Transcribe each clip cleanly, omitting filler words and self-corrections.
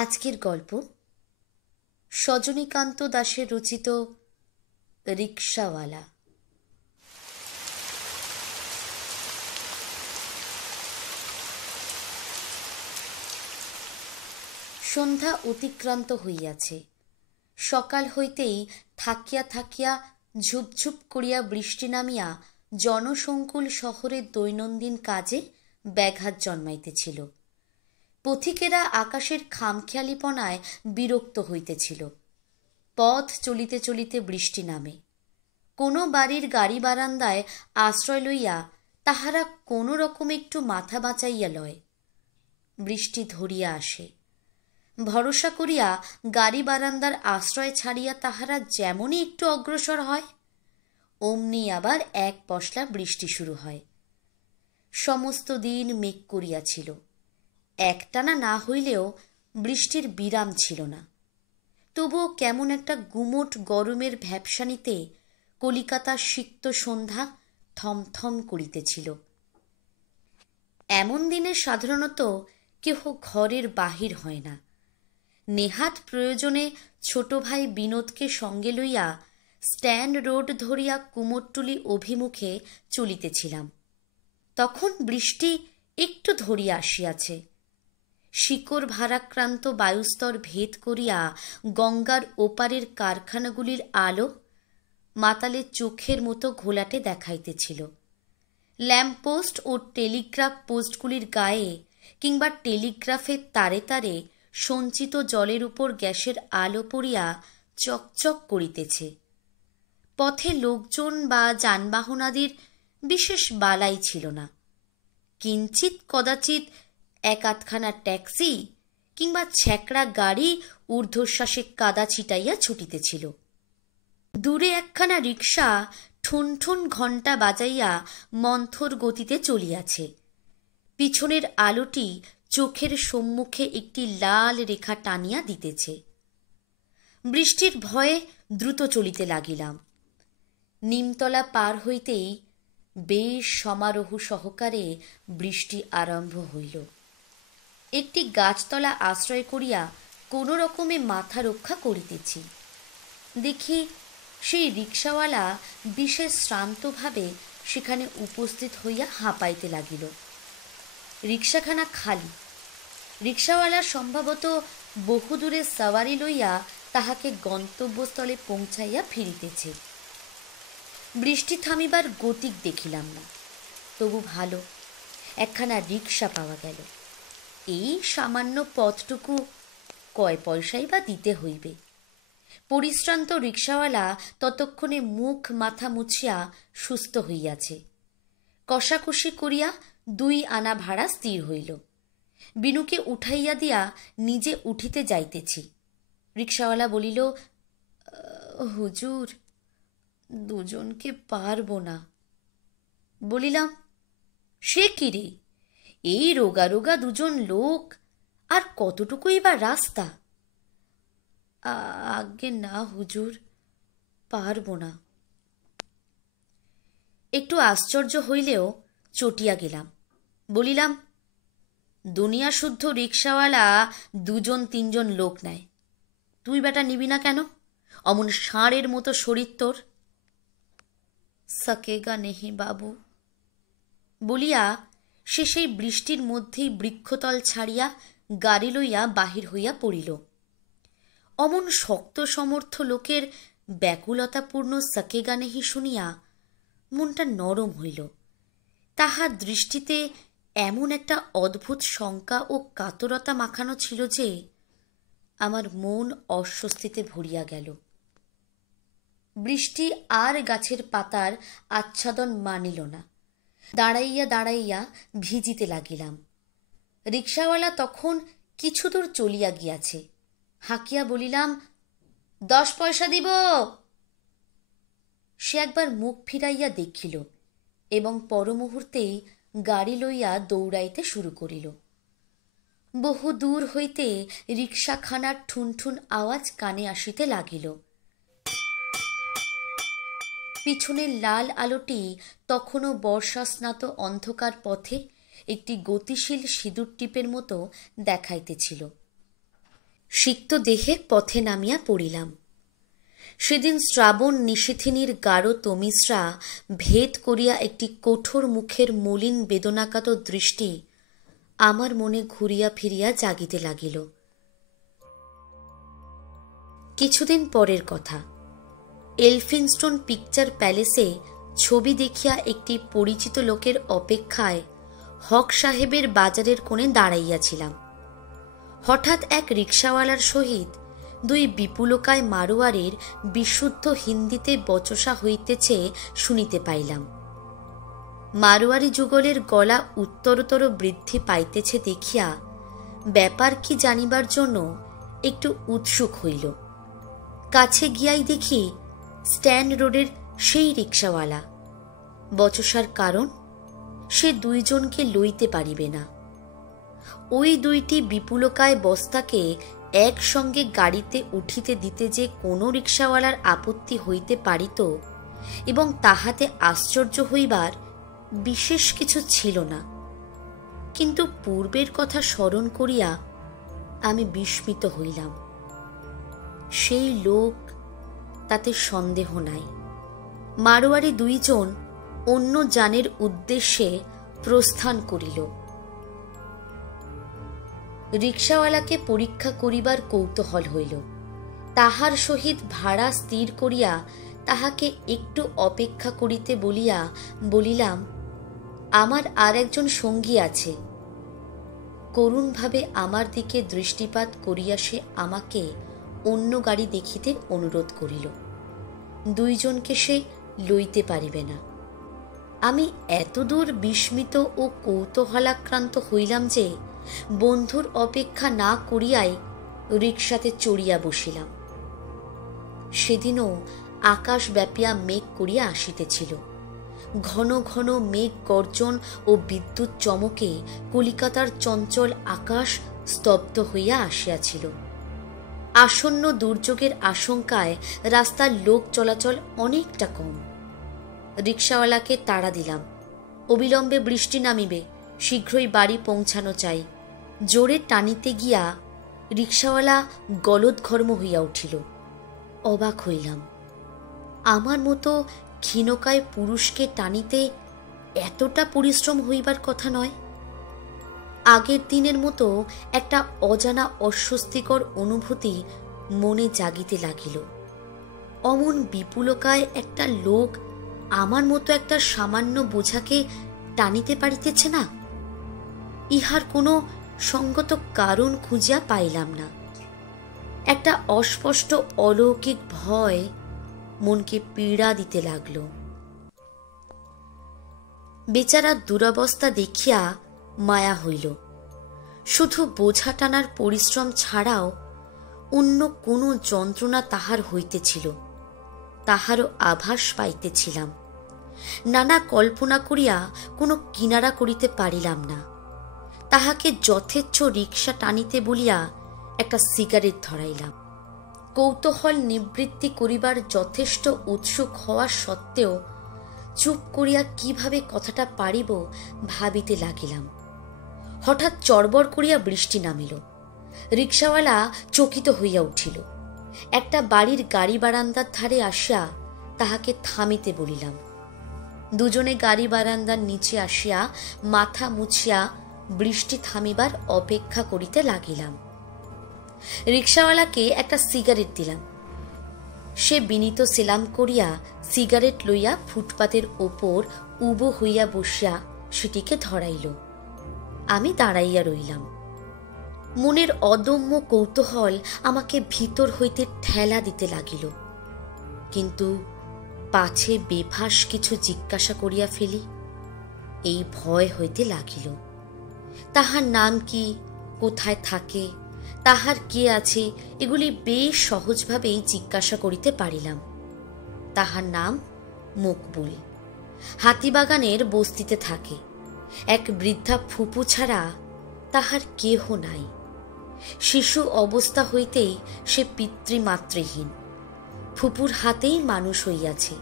আজকের গল্প সজনীকান্ত দাশের রচিত রিক্সাওয়ালা। সন্ধ্যা অতিক্রান্ত হইয়াছে। সকাল হইতেই থাকিয়া থাকিয়া ঝুপঝুপ করিয়া বৃষ্টি নামিয়া জনসংকুল শহরের দৈনন্দিন কাজে ব্যাঘাত জন্মাইতেছিল। পথিকেরা আকাশের খামখেয়ালিপনায় বিরক্ত হইতেছিল। পথ চলিতে চলিতে বৃষ্টি নামে। কোনো বাড়ির গাড়ি বারান্দায় আশ্রয় লইয়া তাহারা কোনো রকমে একটু মাথা বাঁচাইয়া লয়। বৃষ্টি ধরিয়া আসে। ভরসা করিয়া গাড়ি বারান্দার আশ্রয় ছাড়িয়া তাহারা যেমনই একটু অগ্রসর হয়, অমনি আবার এক পশলা বৃষ্টি শুরু হয়। সমস্ত দিন মেঘ করিয়াছিল। একটানা না হইলেও বৃষ্টির বিরাম ছিল না। তবুও কেমন একটা গুমোট গরমের ভ্যাপসানিতে কলিকাতার সিক্ত সন্ধ্যা থমথম করিতেছিল। এমন দিনে সাধারণত কেহ ঘরের বাহির হয় না। নেহাত প্রয়োজনে ছোট ভাই বিনোদকে সঙ্গে লইয়া স্ট্যান্ড রোড ধরিয়া কুমোরটুলি অভিমুখে চলিতেছিলাম। তখন বৃষ্টি একটু ধরিয়া আসিয়াছে। শিকড় ভারাক্রান্ত বায়ুস্তর ভেদ করিয়া গঙ্গার ওপারের কারখানাগুলির আলো মাতালের চোখের মতো ঘোলাটে দেখাইতেছিল। ল্যাম্পপোস্ট ও টেলিগ্রাফ পোস্টগুলির গায়ে কিংবা টেলিগ্রাফের তারে তারে সঞ্চিত জলের উপর গ্যাসের আলো পড়িয়া চকচক করিতেছে। পথে লোকজন বা যানবাহনাদির বিশেষ বালাই ছিল না। কিঞ্চিৎ কদাচিৎ এক আধখানা ট্যাক্সি কিংবা ছ্যাকড়া গাড়ি ঊর্ধ্বশ্বাসে কাদা ছিটাইয়া ছুটিতেছিল। দূরে একখানা রিক্সা ঠুন ঠুন ঘণ্টা বাজাইয়া মন্থর গতিতে চলিয়াছে। পিছনের আলোটি চোখের সম্মুখে একটি লাল রেখা টানিয়া দিতেছে। বৃষ্টির ভয়ে দ্রুত চলিতে লাগিলাম। নিমতলা পার হইতেই বেশ সমারোহ সহকারে বৃষ্টি আরম্ভ হইল। একটি গাছতলা আশ্রয় করিয়া কোনো রকমে মাথা রক্ষা করিতেছি। দেখি সেই রিক্সাওয়ালা বিশেষ শ্রান্তভাবে সেখানে উপস্থিত হইয়া হাঁপাইতে লাগিল। রিক্সাখানা খালি। রিক্সাওয়ালা সম্ভবত বহুদূরে সাওয়ারি লইয়া তাহাকে গন্তব্যস্থলে পৌঁছাইয়া ফিরিতেছে। বৃষ্টি থামিবার গতিক দেখিলাম না। তবু ভালো, একখানা রিক্সা পাওয়া গেল। এই সামান্য পথটুকু কয় পয়সাই বা দিতে হইবে। পরিশ্রান্ত রিক্সাওয়ালা ততক্ষণে মুখ মাথা মুছিয়া সুস্থ হইয়াছে। কষাকষি করিয়া 2 আনা ভাড়া স্থির হইল। বিনুকে উঠাইয়া দিয়া নিজে উঠিতে যাইতেছি। রিক্সাওয়ালা বলিল, হুজুর, দুজনকে পারব না। বলিলাম, সে কি রে, এই রোগা রোগা দুজন লোক, আর কতটুকুই বা রাস্তা? আজ্ঞে না হুজুর, পারব না। একটু আশ্চর্য হইলেও চটিয়া গেলাম। বলিলাম, দুনিয়া শুদ্ধ রিক্সাওয়ালা 2-3 লোক নেয়, তুই বেটা নিবি না কেন? অমন ষাঁড়ের মতো শরীর তোর। সকেগা নেহি বাবু বলিয়া সে সেই বৃষ্টির মধ্যেই বৃক্ষতল ছাড়িয়া গাড়ি লইয়া বাহির হইয়া পড়িল। অমন শক্ত সমর্থ লোকের ব্যাকুলতাপূর্ণ সকেগা নেহি শুনিয়া মনটা নরম হইল। তাহার দৃষ্টিতে এমন একটা অদ্ভুত শঙ্কা ও কাতরতা মাখানো ছিল যে আমার মন অস্বস্তিতে ভরিয়া গেল। বৃষ্টি আর গাছের পাতার আচ্ছাদন মানিল না। দাঁড়াইয়া দাঁড়াইয়া ভিজিতে লাগিলাম। রিক্সাওয়ালা তখন কিছু দূর চলিয়া গিয়াছে। হাঁকিয়া বলিলাম, 10 পয়সা দিব। সে একবার মুখ ফিরাইয়া দেখিল এবং পরমুহূর্তেই গাড়ি লইয়া দৌড়াইতে শুরু করিল। বহু দূর হইতে রিক্সাখানার ঠুনঠুন আওয়াজ কানে আসিতে লাগিল। পিছনের লাল আলোটি তখনও বর্ষাস্নাত অন্ধকার পথে একটি গতিশীল সিঁদুর টিপের মতো দেখাইতেছিল। সিক্ত দেহে পথে নামিয়া পড়িলাম। সেদিন শ্রাবণ নিশীথিনীর গাঢ় তমিশ্রা ভেদ করিয়া একটি কঠোর মুখের মলিন বেদনাকাত দৃষ্টি আমার মনে ঘুরিয়া ফিরিয়া জাগিতে লাগিল। কিছুদিন পরের কথা, এলফিনস্টোন পিকচার প্যালেসে ছবি দেখিয়া একটি পরিচিত লোকের অপেক্ষায় হক সাহেবের বাজারের কোণে দাঁড়াইয়াছিলাম। হঠাৎ এক রিকশাওয়ালার সহিত দুই বিপুলকায় মারোয়ারের বিশুদ্ধ হিন্দিতে বচসা হইতেছে শুনিতে পাইলাম। মারোয়ারি যুগলের গলা উত্তরতর বৃদ্ধি পাইতেছে দেখিয়া ব্যাপার কি জানিবার জন্য একটু উৎসুক হইল। কাছে গিয়াই দেখি স্ট্যান্ড রোডের সেই রিকশাওয়ালা। বচসার কারণ, সে দুইজনকে লইতে পারিবে না। ওই দুইটি বিপুলকায় বস্তাকে একসঙ্গে গাড়িতে উঠিতে দিতে যে কোনো রিকশাওয়ালার আপত্তি হইতে পারিত এবং তাহাতে আশ্চর্য হইবার বিশেষ কিছু ছিল না। কিন্তু পূর্বের কথা স্মরণ করিয়া আমি বিস্মিত হইলাম। সেই লোক, তাতে সন্দেহ নাই। মারোয়ারি দুইজন অন্য যানের উদ্দেশ্যে প্রস্থান করিল। রিকশাওয়ালাকে পরীক্ষা করিবার কৌতূহল হইল। তাহার সহিত ভাড়া স্থির করিয়া তাহাকে একটু অপেক্ষা করিতে বলিয়া বলিলাম, আমার আর একজন সঙ্গী আছে। করুণভাবে আমার দিকে দৃষ্টিপাত করিয়া সে আমাকে অন্য গাড়ি দেখিতে অনুরোধ করিল। দুইজনকে সে লইতে পারিবে না। আমি এতদূর বিস্মিত ও কৌতূহলাক্রান্ত হইলাম যে বন্ধুর অপেক্ষা না করিয়াই রিকশাতে চড়িয়া বসিলাম। সেদিনও আকাশ ব্যাপিয়া মেঘ করিয়া আসিতেছিল। ঘন ঘন মেঘ গর্জন ও বিদ্যুৎ চমকে কলিকাতার চঞ্চল আকাশ স্তব্ধ হইয়া আসিয়াছিল। আসন্ন দুর্যোগের আশঙ্কায় রাস্তার লোক চলাচল অনেকটা কম। রিকশাওয়ালাকে তাড়া দিলাম, অবিলম্বে বৃষ্টি নামিবে, শীঘ্রই বাড়ি পৌঁছানো চাই। জোরে টানিতে গিয়া রিকশাওয়ালা গলদঘর্ম হইয়া উঠিল। অবাক হইলাম। আমার মতো ক্ষীণকায় পুরুষকে টানিতে এতটা পরিশ্রম হইবার কথা নয়। আগের দিনের মতো একটা অজানা অস্বস্তিকর অনুভূতি মনে জাগিতে লাগিল। অমন বিপুলকায় একটা লোক আমার মতো একটা সামান্য বোঝাকে টানিতে পারিতেছে না। ইহার কোনো সঙ্গত কারণ খুঁজিয়া পাইলাম না। একটা অস্পষ্ট অলৌকিক ভয় মনকে পীড়া দিতে লাগল। বেচারার দুরবস্থা দেখিয়া মায়া হইল। শুধু বোঝা টানার পরিশ্রম ছাড়াও অন্য কোনো যন্ত্রণা তাহার হইতেছিল, তাহারও আভাস পাইতেছিলাম। নানা কল্পনা করিয়া কোনো কিনারা করিতে পারিলাম না। তাহাকে যথেচ্ছ রিকশা টানিতে বলিয়া একটা সিগারেট ধরাইলাম। কৌতূহল নিবৃত্তি করিবার যথেষ্ট উৎসুক হওয়া সত্ত্বেও চুপ করিয়া কিভাবে কথাটা পারিব ভাবিতে লাগিলাম। হঠাৎ চড়বড় করিয়া বৃষ্টি নামিল। রিকশাওয়ালা চকিত হইয়া উঠিল। একটা বাড়ির গাড়ি বারান্দার ধারে আসিয়া তাহাকে থামিতে বলিলাম। দুজনে গাড়ি বারান্দার নিচে আসিয়া মাথা মুছিয়া বৃষ্টি থামিবার অপেক্ষা করিতে লাগিলাম। রিকশাওয়ালাকে একটা সিগারেট দিলাম। সে বিনীত সেলাম করিয়া সিগারেট লইয়া ফুটপাতের ওপর উবু হইয়া বসিয়া সেটিকে ধরাইল। আমি দাঁড়াইয়া রইলাম। মনের অদম্য কৌতূহল আমাকে ভিতর হইতে ঠেলা দিতে লাগিল। কিন্তু পাছে বেফাস কিছু জিজ্ঞাসা করিয়া ফেলি, এই ভয় হইতে লাগিল। তাহার নাম কি, কোথায় থাকে, তাহার কে আছে, এগুলি বেশ সহজভাবেই জিজ্ঞাসা করিতে পারিলাম। তাহার নাম মকবুল। হাতিবাগানের বস্তিতে থাকে। এক বৃদ্ধা ফুপু ছাড়া তাহার কেহ নাই। শিশু অবস্থা হইতেই সে পিতৃমাতৃহীন। ফুপুর হাতেই মানুষ হইয়াছে।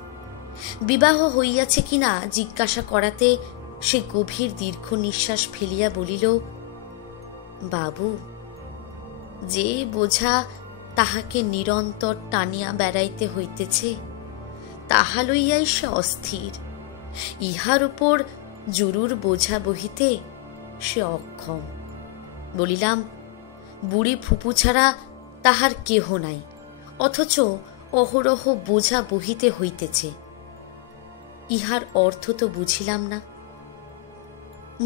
বিবাহ হইয়াছে কিনা জিজ্ঞাসা করাতে সে গভীর দীর্ঘ নিঃশ্বাস ফেলিয়া বলিল, বাবু। যে বোঝা তাহাকে নিরন্তর টানিয়া বেড়াইতে হইতেছে, তাহা লইয়াই সে অস্থির। ইহার উপর জরুর বোঝা বহিতে সে অক্ষম। বলিলাম, বুড়ি ফুপু ছাড়া তাহার কেহ নাই, অথচ অহরহ বোঝা বহিতে হইতেছে। ইহার অর্থ তো বুঝিলাম না।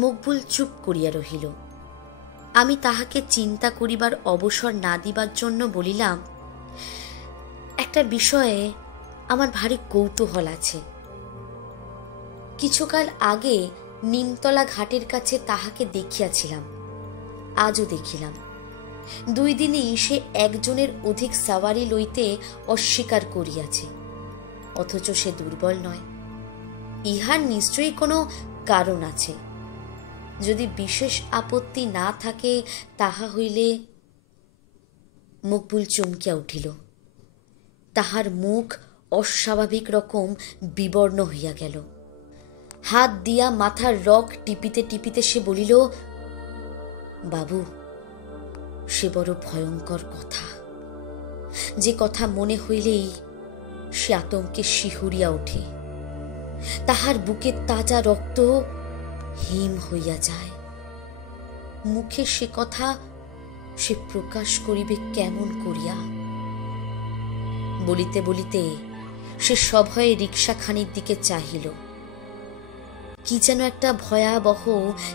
মকবুল চুপ করিয়া রহিল। আমি তাহাকে চিন্তা করিবার অবসর না দিবার জন্য বলিলাম, একটা বিষয়ে আমার ভারী কৌতূহল আছে। কিছুকাল আগে নিমতলা ঘাটের কাছে তাহাকে দেখিয়াছিলাম, আজও দেখিলাম। 2 দিনেই সে একজনের অধিক সাওয়ারি লইতে অস্বীকার করিয়াছে, অথচ সে দুর্বল নয়। ইহার নিশ্চয়ই কোনো কারণ আছে। যদি বিশেষ আপত্তি না থাকে তাহা হইলে। মকবুল চমকিয়া উঠিল। তাহার মুখ অস্বাভাবিক রকম বিবর্ণ হইয়া গেল। হাত দিয়া মাথার রক টিপিতে টিপিতে সে বলিল, বাবু, সে বড় ভয়ঙ্কর কথা, যে কথা মনে হইলেই সে আতঙ্কে শিহরিয়া ওঠে। তাহার বুকের তাজা রক্ত হিম হইয়া যায়। মুখে সে কথা সে প্রকাশ করিবে কেমন করিয়া? বলিতে বলিতে সে সভয়ে রিকশাখানির দিকে চাহিল। কি যেন একটা ভয়াবহ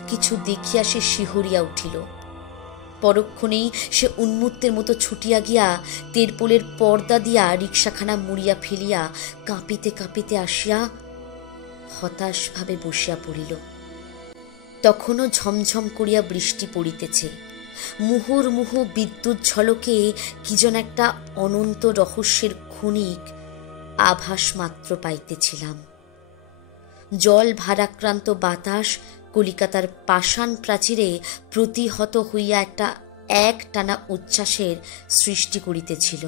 কিছু দেখিয়া সে শিহরিয়া উঠিল। পরক্ষণেই সে উন্মত্তের মতো ছুটিয়া গিয়া তেরপোলের পর্দা দিয়া রিকশাখানা মুড়িয়া ফেলিয়া কাঁপিতে কাঁপিতে আসিয়া হতাশভাবে বসিয়া পড়িল। তখনও ঝমঝম করিয়া বৃষ্টি পড়িতেছে। মুহুর্মুহু বিদ্যুৎ ঝলকে কি যেন একটা অনন্ত রহস্যের ক্ষণিক আভাস মাত্র পাইতেছিলাম। জল ভারাক্রান্ত বাতাস কলিকাতার পাষাণ প্রাচীরে প্রতিহত হইয়া একটা একটানা উচ্ছ্বাসের সৃষ্টি করিতেছিল।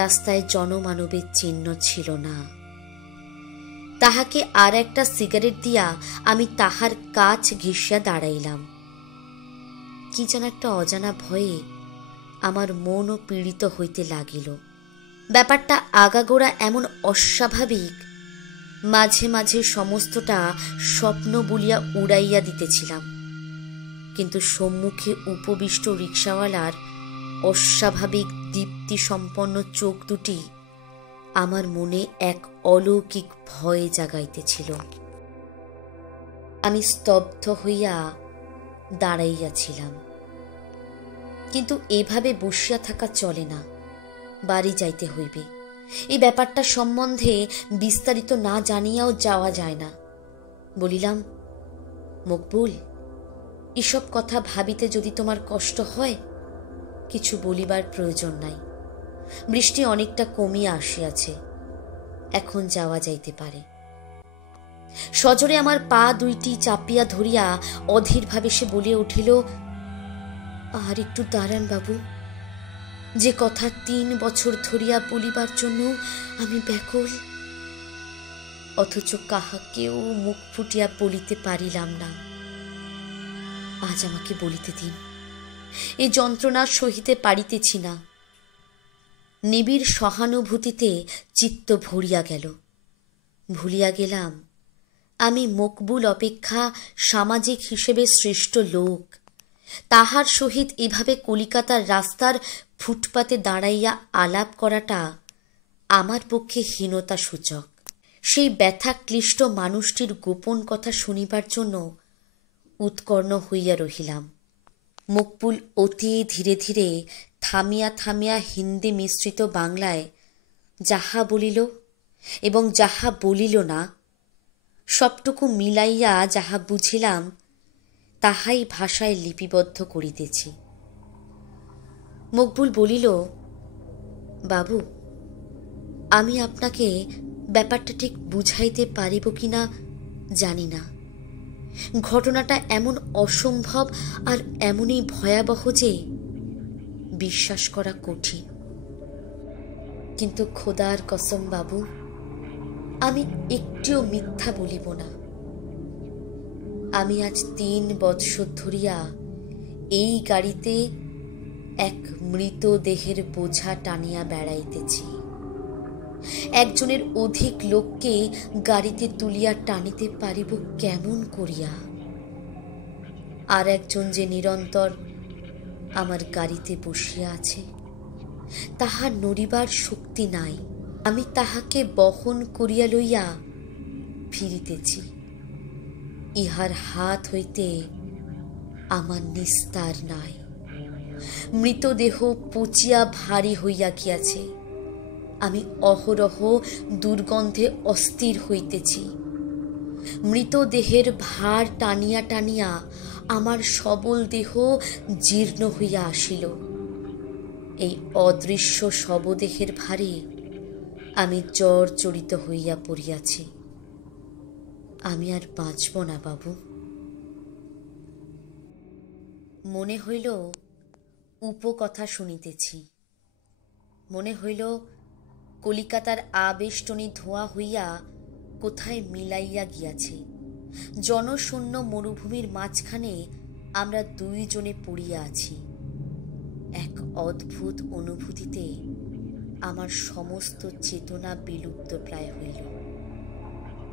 রাস্তায় জনমানবের চিহ্ন ছিল না। তাহাকে আর একটা সিগারেট দিয়া আমি তাহার কাছ ঘেঁষিয়া দাঁড়াইলাম। কি যেন একটা অজানা ভয়ে আমার মনও পীড়িত হইতে লাগিল। ব্যাপারটা আগাগোড়া এমন অস্বাভাবিক, মাঝে মাঝে সমস্তটা স্বপ্ন বলিয়া উড়াইয়া দিতেছিলাম। কিন্তু সম্মুখে উপবিষ্ট রিকশাওয়ালার অস্বাভাবিক দীপ্তি সম্পন্ন চোখ দুটি আমার মনে এক অলৌকিক ভয় জাগাইতেছিল। আমি স্তব্ধ হইয়া দাঁড়াইয়াছিলাম। কিন্তু এভাবে বসিয়া থাকা চলে না, বাড়ি যাইতে হইবে। এই ব্যাপারটা সম্বন্ধে বিস্তারিত না জানিয়াও যাওয়া যায় না। বলিলাম, মকবুল, এসব কথা ভাবিতে যদি তোমার কষ্ট হয়, কিছু বলিবার প্রয়োজন নাই। বৃষ্টি অনেকটা কমিয়া আসিয়াছে, এখন যাওয়া যাইতে পারে। সজোরে আমার পা দুইটি চাপিয়া ধরিয়া অধীরভাবে সে বলিয়া উঠিল, আর একটু দাঁড়ান বাবু। যে কথা 3 বছর ধরিয়া বলিবার জন্য আমি ব্যাকুল, অথচ কাহাকেও মুখ ফুটিয়া বলিতে পারিলাম না। আজ আমাকে বলিতে দিন, এই যন্ত্রণা সহিতে পারিতেছি না। নিবিড় সহানুভূতিতে চিত্ত ভরিয়া গেল। ভুলিয়া গেলাম আমি মকবুল অপেক্ষা সামাজিক হিসেবে শ্রেষ্ঠ লোক। তাহার সহিত এভাবে কলিকাতার রাস্তার ফুটপাতে দাঁড়াইয়া আলাপ করাটা আমার পক্ষে হীনতা সূচক। সেই ব্যথা ক্লিষ্ট মানুষটির গোপন কথা শুনিবার জন্য উৎকর্ণ হইয়া রহিলাম। মকবুল অতি ধীরে ধীরে থামিয়া থামিয়া হিন্দি মিশ্রিত বাংলায় যাহা বলিল এবং যাহা বলিল না, সবটুকু মিলাইয়া যাহা বুঝিলাম তাহাই ভাষায় লিপিবদ্ধ করিতেছি। মকবুল বলিল, বাবু, আমি আপনাকে ব্যাপারটা ঠিক বুঝাইতে পারিব কিনা জানি না। ঘটনাটা এমন অসম্ভব আর এমনই ভয়াবহ যে বিশ্বাস করা কঠিন। কিন্তু খোদার কসম বাবু, আমি একটিও মিথ্যা বলিব না। আমি আজ 3 বৎসর ধরিয়া এই গাড়িতে এক মৃত দেহের বোঝা টানিয়া বেড়াইতেছি। একজনের অধিক লোককে গাড়িতে তুলিয়া টানিতে পারিব কেমন করিয়া? আর একজন যে নিরন্তর আমার গাড়িতে বসিয়া আছে, তাহার নড়িবার শক্তি নাই। আমি তাহাকে বহন করিয়া লইয়া ফিরিতেছি। ইহার হাত হইতে আমার নিস্তার নাই। মৃতদেহ পচিয়া ভারী হইয়া গিয়াছে। আমি অহরহ দুর্গন্ধে অস্থির হইতেছি। মৃতদেহের ভার টানিয়া টানিয়া আমার সবল দেহ জীর্ণ হইয়া আসিল। এই অদৃশ্য শবদেহের ভারে আমি জর্জরিত হইয়া পড়িয়াছি। আমি আর বাঁচব না বাবু। মনে হইল উপকথা শুনিতেছি। মনে হইল কলিকাতার আবেষ্টনী ধোঁয়া হইয়া কোথায় মিলাইয়া গিয়াছে। জনশূন্য মরুভূমির মাঝখানে আমরা দুইজনে পড়িয়া আছি। এক অদ্ভুত অনুভূতিতে আমার সমস্ত চেতনা বিলুপ্ত প্রায় হইল।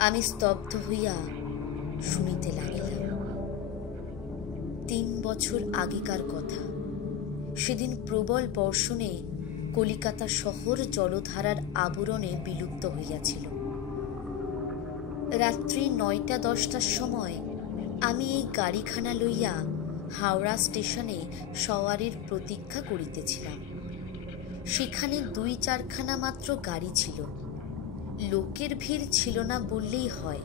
আমি স্তব্ধ হইয়া শুনিতে লাগিলাম। 3 বছর আগেকার কথা। সেদিন প্রবল বর্ষণে কলিকাতা শহর জলধারার আবরণে বিলুপ্ত হইয়াছিল। রাত্রি 9টা-10টার সময় আমি এই গাড়িখানা লইয়া হাওড়া স্টেশনে সওয়ারির প্রতীক্ষা করিতেছিলাম। সেখানে 2-4খানা মাত্র গাড়ি ছিল। লোকের ভিড় ছিল না বললেই হয়।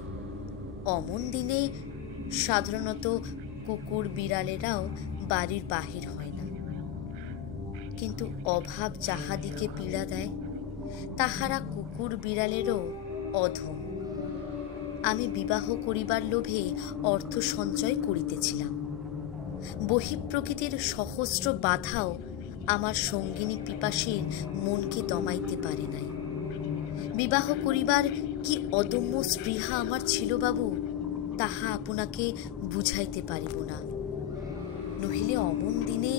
অমন দিনে সাধারণত কুকুর বিড়ালেরাও বাড়ির বাহির হয় না। কিন্তু অভাব যাহাদিকে পীড়া দেয়, তাহারা কুকুর বিড়ালেরও অধম। আমি বিবাহ করিবার লোভে অর্থ সঞ্চয় করিতেছিলাম। বহিঃপ্রকৃতির সহস্র বাধাও আমার সঙ্গিনী পিপাসীর মনকে দমাইতে পারে নাই। বিবাহ করিবার কি অদম্য স্পৃহা আমার ছিল বাবু, তাহা আপনাকে বুঝাইতে পারিব না। নহিলে অমন দিনে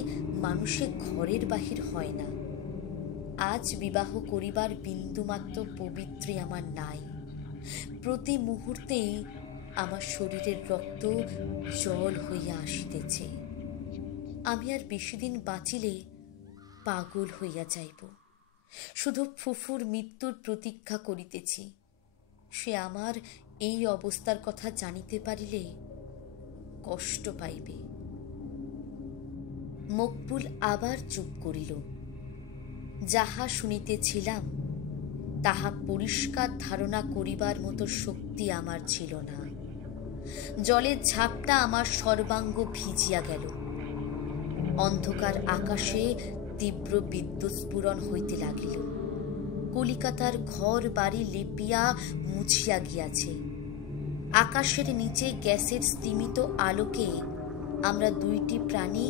মানুষে ঘরের বাহির হয় না। আজ বিবাহ করিবার বিন্দুমাত্র পবিত্রী আমার নাই। প্রতি মুহূর্তেই আমার শরীরের রক্ত জল হইয়া আসিতেছে। আমি আর বেশি দিন বাঁচিলে পাগল হইয়া যাইব। শুধু ফুফুর মৃত্যুর প্রতীক্ষা করিতেছি। সে আমার এই অবস্থার কথা জানিতে পারিলে কষ্ট পাইবে। মকবুল আবার চুপ করিল। যাহা শুনিতেছিলাম তাহা পরিষ্কার ধারণা করিবার মতো শক্তি আমার ছিল না। জলের ঝাপটা আমার সর্বাঙ্গ ভিজিয়া গেল। অন্ধকার আকাশে তীব্র বিদ্যুৎস্ফুরণ হইতে লাগিল। কলিকাতার ঘর বাড়ি লেপিয়া মুছিয়া গিয়াছে। আকাশের নিচে গ্যাসের স্তিমিত আলোকে আমরা দুইটি প্রাণী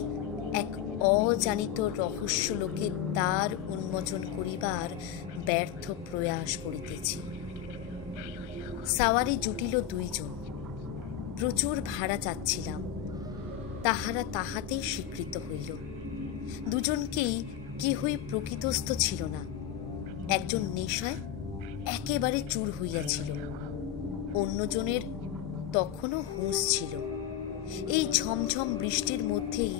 এক অজানিত রহস্য লোকে দ্বার উন্মোচন করিবার ব্যর্থ প্রয়াস করিতেছি। সাওয়ারি জুটিল 2 জন। প্রচুর ভাড়া চাচ্ছিলাম। তাহারা তাহাতেই স্বীকৃত হইল। 2 জনকেই কেহই প্রকৃতস্থ ছিল না। একজন নেশায় একেবারে চুর হইয়াছিল, অন্যজনের তখনও হুঁশ ছিল। এই ঝমঝম বৃষ্টির মধ্যেই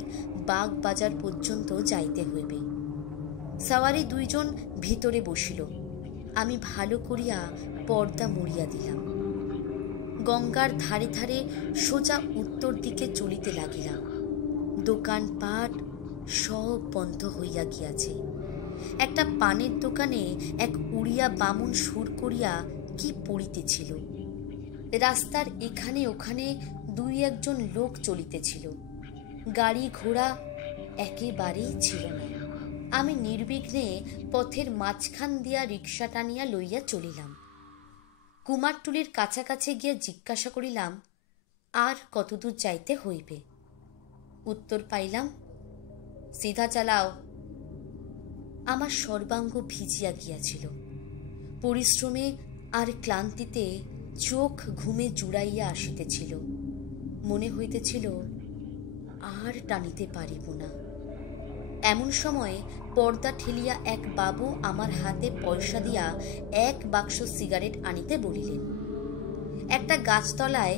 বাগবাজার পর্যন্ত যাইতে হইবে। সাওয়ারি 2 জন ভিতরে বসিল। আমি ভালো করিয়া পর্দা মুড়িয়া দিলাম। গঙ্গার ধারে ধারে সোজা উত্তর দিকে চলিতে লাগিলাম। দোকানপাট সব বন্ধ হইয়া গিয়াছে। একটা পানের দোকানে এক উড়িয়া বামুন সুর করিয়া কি পড়িতেছিল। রাস্তার এখানে ওখানে 2-1 জন লোক চলিতেছিল। গাড়ি ঘোড়া একেবারেই ছিল না। আমি নির্বিঘ্নে পথের মাঝখান দিয়া রিক্সা টানিয়া লইয়া চলিলাম। কুমারটুলির কাছাকাছি গিয়া জিজ্ঞাসা করিলাম, আর কতদূর যাইতে হইবে? উত্তর পাইলাম, সিধা চালাও। আমার সর্বাঙ্গ ভিজিয়া গিয়াছিল। পরিশ্রমে আর ক্লান্তিতে চোখ ঘুমে জুড়াইয়া আসিতেছিল। মনে হইতেছিল আর টানিতে পারিব না। এমন সময় পর্দা ঠেলিয়া এক বাবু আমার হাতে পয়সা দিয়া এক বাক্স সিগারেট আনিতে বলিলেন। একটা গাছতলায়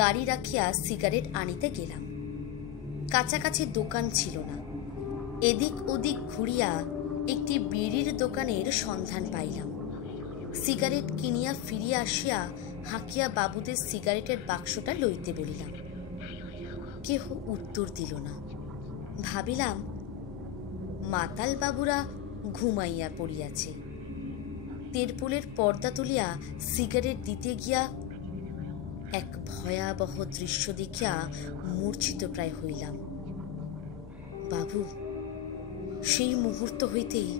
গাড়ি রাখিয়া সিগারেট আনিতে গেলাম। কাছাকাছি দোকান ছিল না। এদিক ওদিক ঘুরিয়া একটি বিড়ির দোকানের সন্ধান পাইলাম। সিগারেট কিনিয়া ফিরিয়া আসিয়া হাঁকিয়া বাবুদের সিগারেটের বাক্সটা লইতে বলিলাম। কেহ উত্তর দিল না। ভাবিলাম মাতাল বাবুরা ঘুমাইয়া পড়িয়াছে। তেরপোলের পর্দা তুলিয়া সিগারেট দিতে গিয়া এক ভয়াবহ দৃশ্য দেখিয়া মূর্ছিত প্রায় হইলাম। বাবু, সেই মুহূর্ত হইতেই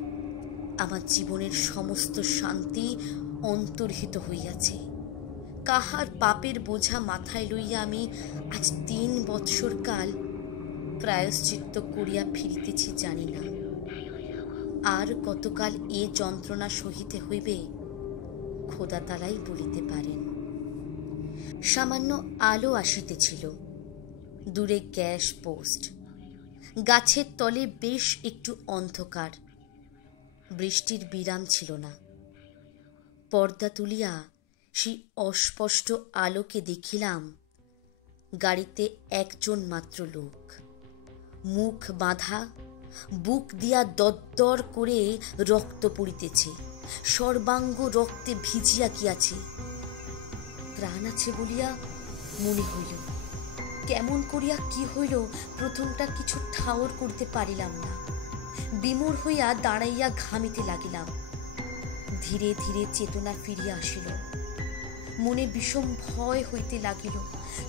আমার জীবনের সমস্ত শান্তি অন্তর্হিত হইয়াছে। কাহার পাপের বোঝা মাথায় লইয়া আমি আজ 3 বৎসর কাল প্রায়শ্চিত্ত করিয়া ফিরিতেছি জানি না। আর কতকাল এ যন্ত্রণা সহিতে হইবে খোদা তালাই বলিতে পারেন। সামান্য আলো আসিতেছিল। দূরে গ্যাস পোস্ট। গাছের তলে বেশ একটু অন্ধকার। বৃষ্টির বিরাম ছিল না। পর্দা তুলিয়া সেই অস্পষ্ট আলোকে দেখিলাম গাড়িতে একজন মাত্র লোক, মুখ বাঁধা, বুক দিয়া দরদর করে রক্ত পড়িতেছে, সর্বাঙ্গ রক্তে ভিজিয়া গিয়াছে। প্রাণ আছে বলিয়া মনে হইল। কেমন করিয়া কি হইল প্রথমটা কিছু ঠাওর করতে পারিলাম না। বিমূঢ় হইয়া দাঁড়াইয়া ঘামিতে লাগিলাম। ধীরে ধীরে চেতনা ফিরিয়া আসিল। মনে বিষম ভয় হইতে লাগিল।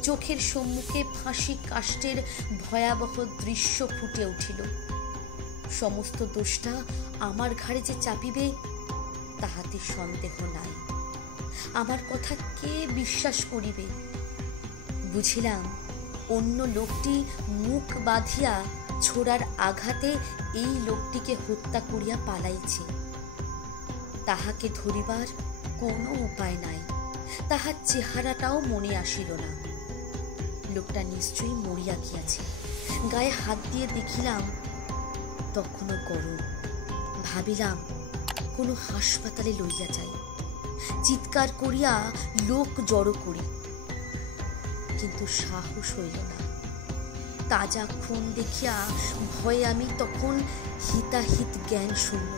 চোখের সম্মুখে ফাঁসি কাষ্টের ভয়াবহ দৃশ্য ফুটে উঠিল। সমস্ত দোষটা আমার ঘাড়ে যে চাপিবে তাহাতে সন্দেহ নাই। আমার কথা কে বিশ্বাস করিবে? বুঝিলাম অন্য লোকটি মুখ বাঁধিয়া ছোড়ার আঘাতে এই লোকটিকে হত্যা করিয়া পালাইছে। তাহাকে ধরিবার কোনো উপায় নাই। তাহার চেহারাটাও মনে আসিল না। লোকটা নিশ্চয়ই মরিয়া গিয়াছে। গায়ে হাত দিয়ে দেখিলাম তখনও গরম। ভাবিলাম কোনো হাসপাতালে লইয়া যাই, চিৎকার করিয়া লোক জড়ো করি, কিন্তু সাহস হইল না। তাজা খুন দেখিয়া ভয়ে আমি তখন হিতাহিত জ্ঞান শূন্য।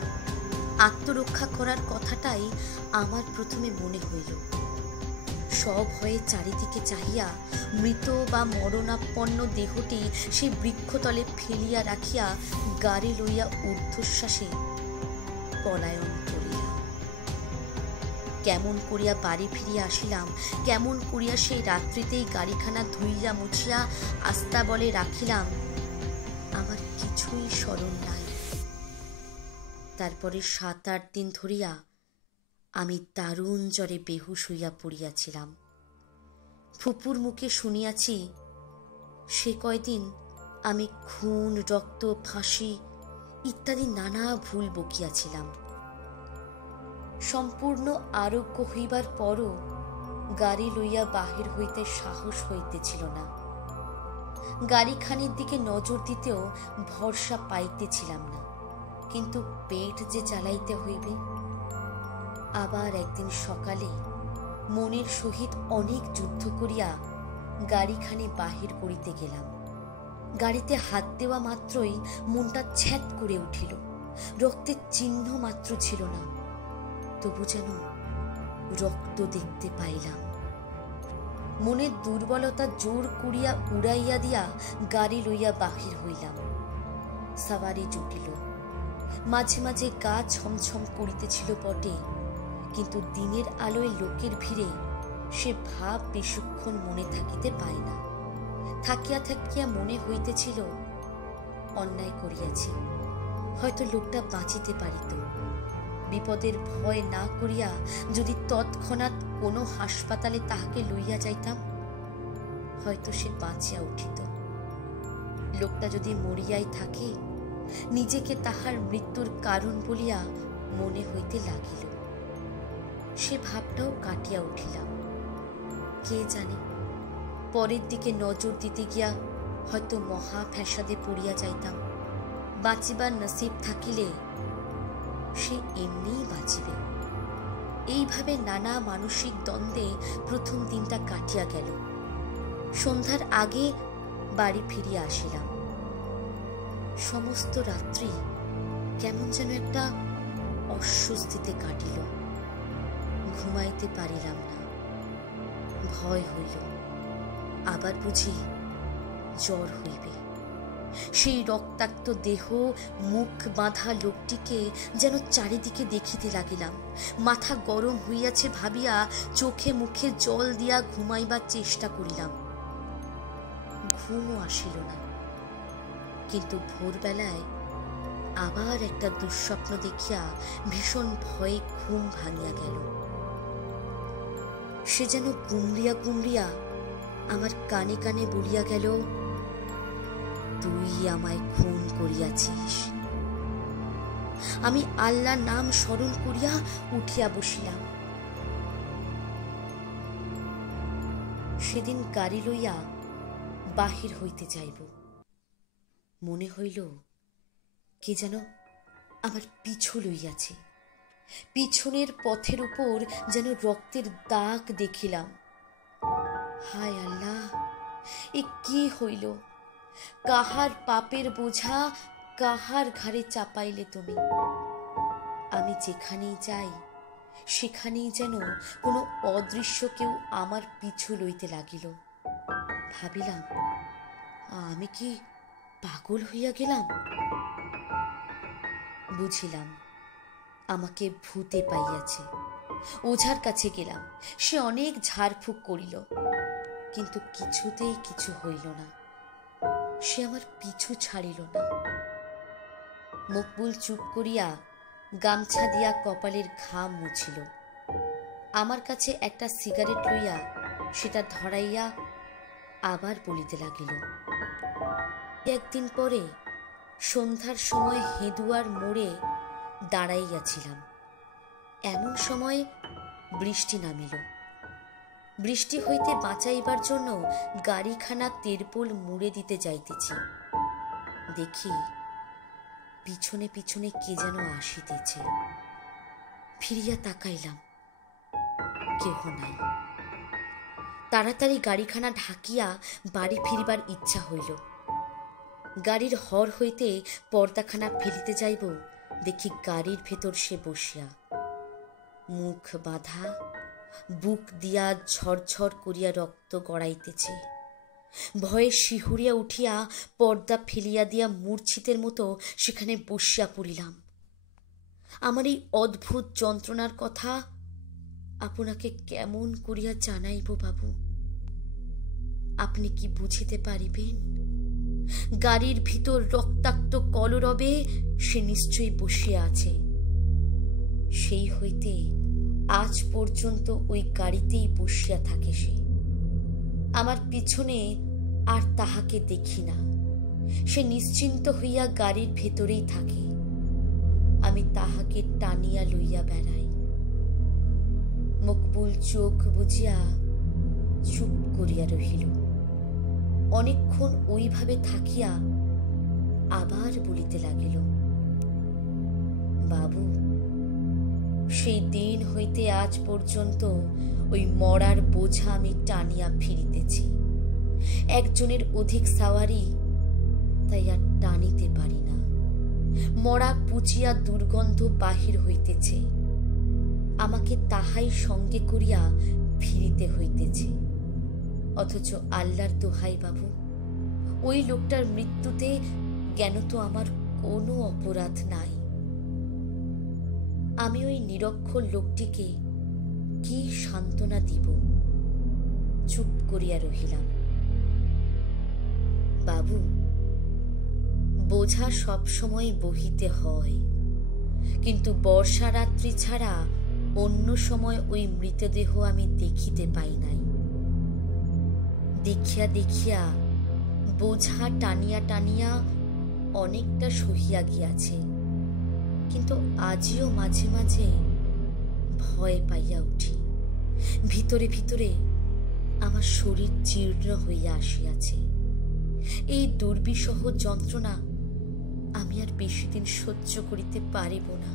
আত্মরক্ষা করার কথাটাই আমার প্রথমে মনে হইল। সব হয়ে চারিদিকে চাহিয়া মৃত বা মরণাপন্ন দেহটি সেই বৃক্ষতলে ফেলিয়া রাখিয়া গাড়ি লইয়া ঊর্ধ্বশ্বাসে পলায়ন করিলাম। কেমন করিয়া বাড়ি ফিরিয়া আসিলাম, কেমন করিয়া সেই রাত্রিতেই গাড়িখানা ধুইয়া মুছিয়া আস্তা বলে রাখিলাম, আমার কিছুই স্মরণ নাই। তারপরে 7-8 দিন ধরিয়া আমি দারুণ জ্বরে বেহুশ হইয়া পড়িয়াছিলাম। ফুপুর মুখে শুনিয়াছি সে কয়দিন আমি খুন, রক্ত, ফাঁসি ইত্যাদি নানা ভুল বকিয়াছিলাম। সম্পূর্ণ আরোগ্য হইবার পরও গাড়ি লইয়া বাহির হইতে সাহস হইতেছিল না। গাড়িখানির দিকে নজর দিতেও ভরসা পাইতেছিলাম না। কিন্তু পেট যে চালাইতে হইবে। আবার একদিন সকালে মনের সহিত অনেক যুদ্ধ করিয়া গাড়িখানি বাহির করিতে গেলাম। গাড়িতে হাত দেওয়া মাত্রই মনটা ছ্যাঁত করে উঠিল। রক্তের চিহ্ন মাত্র ছিল না, তবু যেন রক্ত দেখতে পাইলাম। মনের দুর্বলতা জোর করিয়া উড়াইয়া দিয়া গাড়ি লইয়া বাহির হইলাম। সাওয়ারি জুটিল। মাঝে মাঝে গা ছমছম করিতেছিল বটে, কিন্তু দিনের আলোয় লোকের ভিড়ে সে ভাব বেশিক্ষণ মনে থাকিতে পায় না। থাকিয়া থাকিয়া মনে হইতেছিল অন্যায় করিয়াছি, হয়তো লোকটা বাঁচিতে পারিত। বিপদের ভয় না করিয়া যদি তৎক্ষণাৎ কোনো হাসপাতালে তাহাকে লইয়া যাইতাম, হয়তো সে বাঁচিয়া উঠিত। লোকটা যদি মরিয়াই থাকে, নিজেকে তাহার মৃত্যুর কারণ বলিয়া মনে হইতে লাগিল। সে ভাবটাও কাটিয়া উঠিলাম। কে জানে, পরের দিকে নজর দিতে গিয়া হয়তো মহা ফ্যাসাদে পড়িয়া যাইতাম। বাঁচিবার নসিব থাকিলে সে এমনিই বাঁচিবে। এইভাবে নানা মানসিক দ্বন্দ্বে প্রথম দিনটা কাটিয়া গেল। সন্ধ্যার আগে বাড়ি ফিরিয়া আসিলাম। সমস্ত রাত্রি কেমন যেন একটা অস্বস্তিতে কাটিল। ঘুমাইতে পারিলাম না, ভয় হইল আবার বুঝি জ্বর হইবে। সেই রক্তাক্ত দেহ, মুখ বাঁধা লোকটিকে যেন চারিদিকে দেখিতে লাগিলাম। মাথা গরম হইয়াছে ভাবিয়া চোখে মুখে জল দিয়া ঘুমাইবার চেষ্টা করিলাম। ঘুমও আসিল না। কিন্তু ভোরবেলায় আবার একটা দুঃস্বপ্ন দেখিয়া ভীষণ ভয়ে ঘুম ভাঙিয়া গেল। সে যেন গুমরিয়া গুমরিয়া আমার কানে কানে বলিয়া গেল, তুই আমায় খুন করিয়াছিস। আমি আল্লাহর নাম স্মরণ করিয়া উঠিয়া বসিলাম। সেদিন গাড়ি লইয়া বাহির হইতে যাইব। মনে হইল কে যেন আমার পিছু লইয়াছে। পিছনের পথের উপর যেন রক্তের দাগ দেখিলাম। হায় আল্লাহ, এ কি হইল? কাহার পাপের বোঝা কাহার ঘাড়ে চাপাইলে তুমি? আমি যেখানেই যাই সেখানেই যেন কোনো অদৃশ্য কেউ আমার পিছু লইতে লাগিল। ভাবিলাম, আমি কি পাগল হইয়া গেলাম? বুঝিলাম আমাকে ভূতে পাইয়াছে। ওঝার কাছে গেলাম। সে অনেক ঝাড়ফুঁক করিল, কিন্তু কিছুতেই কিছু হইল না। সে আমার পিছু ছাড়িল না। মকবুল চুপ করিয়া গামছা দিয়া কপালের ঘাম মুছিল। আমার কাছে একটা সিগারেট লইয়া সেটা ধরাইয়া আবার বলিতে লাগিল। একদিন পরে সন্ধ্যার সময় হেদুয়ার মোড়ে দাঁড়াইয়াছিলাম। এমন সময় বৃষ্টি নামিল। বৃষ্টি হইতে বাঁচাইবার জন্য গাড়িখানা তেরপোল মুড়ে দিতে যাইতেছি। দেখি পিছনে পিছনে কে যেন আসিতেছে। ফিরিয়া তাকাইলাম, কেহ নাই। তাড়াতাড়ি গাড়িখানা ঢাকিয়া বাড়ি ফিরিবার ইচ্ছা হইল। গাড়ির হর হইতে পর্দাখানা ফেলিতে যাইব, দেখি গাড়ির ভেতর সে বসিয়া, মুখ বাঁধা, বুক দিয়া ঝরঝর করিয়া রক্ত গড়াইতেছে। ভয়ে শিহুরিয়া উঠিয়া পর্দা ফেলিয়া দিয়া মূর্ছিতের মতো সেখানে বসিয়া পড়িলাম। আমার এই অদ্ভুত যন্ত্রণার কথা আপনাকে কেমন করিয়া জানাইব বাবু? আপনি কি বুঝিতে পারিবেন? গাড়ির ভিতর রক্তাক্ত কলরবে সে নিশ্চয়ই বসিয়া আছে। সেই হইতে আজ পর্যন্ত ওই গাড়িতেই বসিয়া থাকে সে। আমার পিছনে আর তাহাকে দেখি না। সে নিশ্চিন্ত হইয়া গাড়ির ভেতরেই থাকে। আমি তাহাকে টানিয়া লইয়া বেড়াই। মকবুল চোখ বুজিয়া চুপ করিয়া রহিল। অনেকক্ষণ ওইভাবে থাকিয়া আবার বলিতে লাগিল, বাবু, সেই দিন হইতে আজ পর্যন্ত ওই মরার বোঝা আমি টানিয়া ফিরিতেছি। একজনের অধিক সাওয়ারি, তাই আর টানিতে পারি না। মরা পুচিয়া দুর্গন্ধ বাহির হইতেছে। আমাকে তাহাই সঙ্গে করিয়া ফিরিতে হইতেছে। অথচ আল্লাহর দোহাই বাবু, ওই লোকটার মৃত্যুতে জ্ঞান তো আমার কোনো অপরাধ নাই। আমি ওই নিরক্ষর লোকটিকে কি সান্ত্বনা দিব? চুপ করিয়া রহিলাম। বাবু, বোঝা সবসময় বহিতে হয়, কিন্তু বর্ষা রাত্রি ছাড়া অন্য সময় ওই মৃতদেহ আমি দেখিতে পাই নাই। দেখিয়া দেখিয়া বোঝা টানিয়া টানিয়া অনেকটা সহিয়া গিয়াছে, কিন্তু আজিও মাঝে মাঝে ভয় পাইয়া উঠি। ভিতরে ভিতরে আমার শরীর জীর্ণ হইয়া আসিয়াছে। এই দুর্বিষহ যন্ত্রণা আমি আর বেশি দিন সহ্য করিতে পারিব না।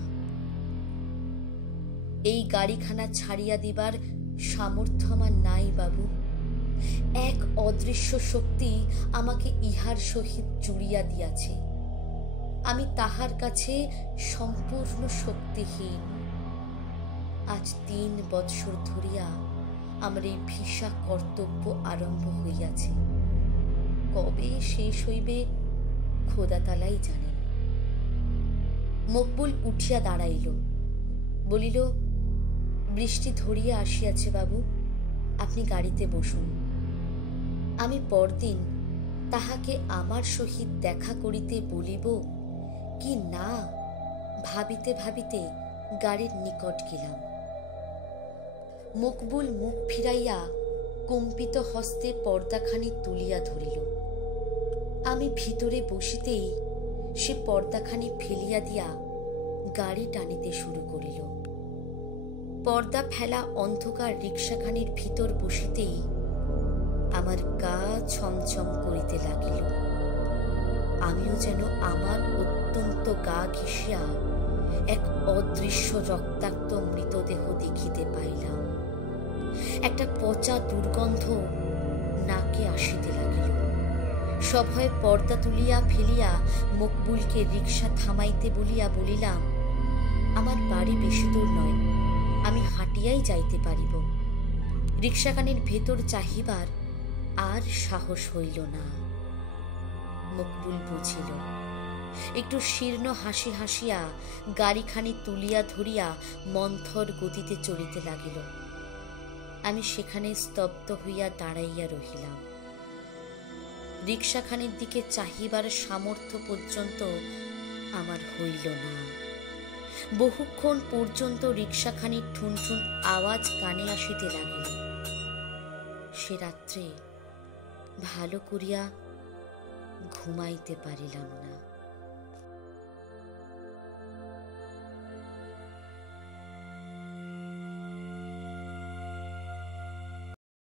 এই গাড়িখানা ছাড়িয়া দিবার সামর্থ্য আমার নাই বাবু। এক অদৃশ্য শক্তি আমাকে ইহার সহিত জুড়িয়া দিয়াছে। আমি তাহার কাছে সম্পূর্ণ শক্তিহীন। আজ ৩ বৎসর ধরিয়া আমার এই ভিসা কর্তব্য আরম্ভ হইয়াছে। কবে শেষ হইবে খোদাতালাই জানেন। মকবুল উঠিয়া দাঁড়াইল, বলিল, বৃষ্টি ধরিয়া আসিয়াছে বাবু, আপনি গাড়িতে বসুন। আমি পরদিন তাহাকে আমার সহিত দেখা করিতে বলিব কি না ভাবিতে ভাবিতে গাড়ির নিকট গেলাম। মকবুল মুখ ফিরাইয়া কম্পিত হস্তে পর্দাখানি তুলিয়া ধরিল। আমি ভিতরে বসিতেই সে পর্দাখানি ফেলিয়া দিয়া গাড়ি টানিতে শুরু করিল। পর্দা ফেলা অন্ধকার রিকশাখানির ভিতর বসিতেই আমার গা ছমছম করিতে লাগিল। আমিও যেন আমার অত্যন্ত গা ঘেঁষিয়া এক অদৃশ্য রক্তাক্ত মৃতদেহ দেখিতে পাইলাম। একটা পচা দুর্গন্ধ নাকে আসিতে লাগিল। সভয়ে পর্দা তুলিয়া ফেলিয়া মকবুলকে রিকশা থামাইতে বলিয়া বলিলাম, আমার বাড়ি বেশি দূর নয়, আমি হাঁটিয়াই যাইতে পারিব। রিকশাখানির ভেতর চাহিবার আর সাহস হইল না। মকবুল বুঝিল। একটু শীর্ণ হাসি হাসিয়া গাড়িখানি তুলিয়া ধরিয়া মন্থর গতিতে চলিতে লাগিল। আমি সেখানে স্তব্ধ হইয়া দাঁড়াইয়া রহিলাম। রিকশাখানির দিকে চাহিবার সামর্থ্য পর্যন্ত আমার হইল না। বহুক্ষণ পর্যন্ত রিকশাখানির ঠুনঠুন আওয়াজ কানে আসিতে লাগিল। সে রাত্রে ভালো করিয়া ঘুমাইতে পারিলাম না।